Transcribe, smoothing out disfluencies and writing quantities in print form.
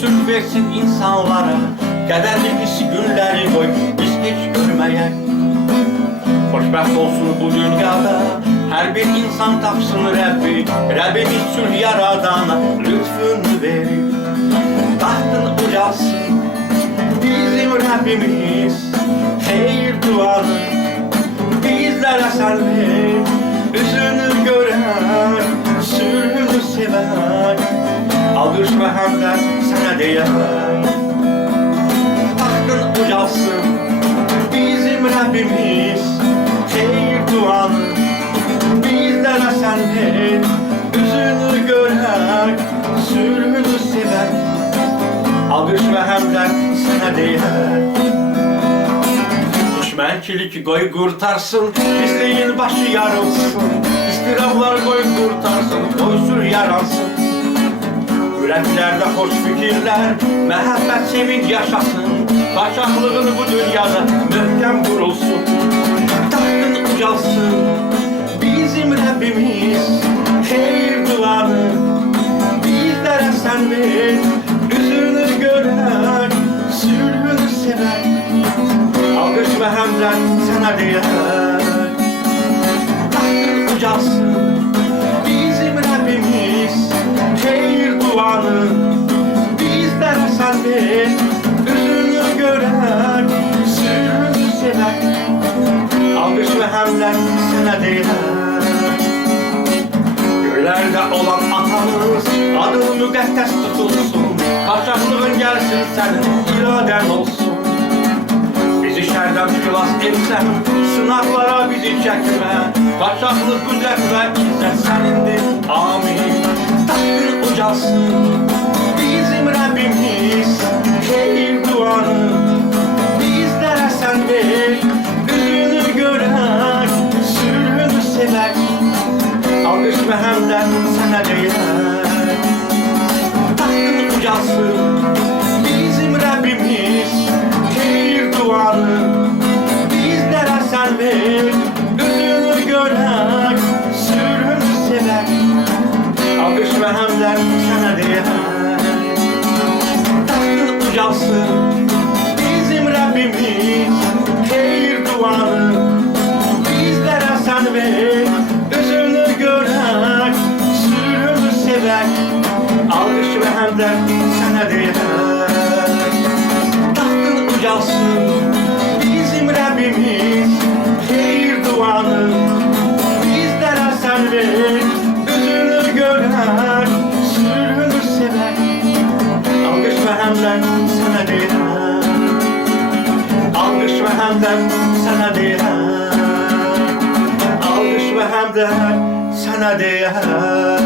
süt versin insanlara. Kederli pis günleri koy biz hiç görmeyek. Xoşbəxt olsun bu dünyada her bir insan tapsın Rabbi. Rabbimiz sülh yaradana lütfunu verir. Tahtın ucalsın bizim Rabbimiz. Hayır duanı bizlere sen ver. Üzünü gören, sülhünü seven. Alkış ve hamdler sana değer. Tahtın ucalsın bizim Rabbimiz. Hayır duanı bizlere sen ver. Üzünü gören, sülhünü seven. Alkış ve hamdler sana değer. Düşmənçilik qoy qurtarsın, pisliyin başı yarılsın. İstirablar qoy qurtarsın, qoysun yaransın. Ürəklərdə xoş fikirlər, məhəbbət sevinç yaşasın. Qaçaqlığın bu dünyada möhkəm qurulsun. Tahtın ucalsın bizim Rabbimiz. Hayır duanı bizlərə sən ver. Üzünü görən, sülhünü sevən. Alkış ve hamdler sana değer. Tahtın ucalsın bizim Rabbimiz. Hayır duanı bizlere sen ver. Üzünü gören, sülhünü seven. Alkış ve hamdler sana değer. Göklerde olan atamız adın müqəddəs tutulsun. Paşaklığın gelsin senin iraden olsun. Bizi şerden xilas etsen, sınavlara bizi çekme. Qaçaqlıq, qüdrət və izzət sənindir, amin. Tahtın ucalsın bizim Rabbimiz. Hayır duanı bizlərə sən ver. Üzünü görən, sülhünü sevək. Alkış və həmdlər sənə deyər. Tahtın ucalsın bizim Rabbimiz. Hayır duanı bizlere sen ver. Üzünü gören, sülhünü sever. Alkış ve hamdler sana değer. Tahtın ucalsın bizim Rabbimiz. Hayır duanı bizlere sen ver. Üzünü gören, sülhünü sever. Alkış ve hamdler sana değer. Ucalsın bizim Rabbimiz. Hayır duanı bizlere sen ver. Üzünü gören, sülhünü sever. Alkış ve hamdler sana değer. Alkış ve hamdler sana değer. Alkış ve hamdler sana değer.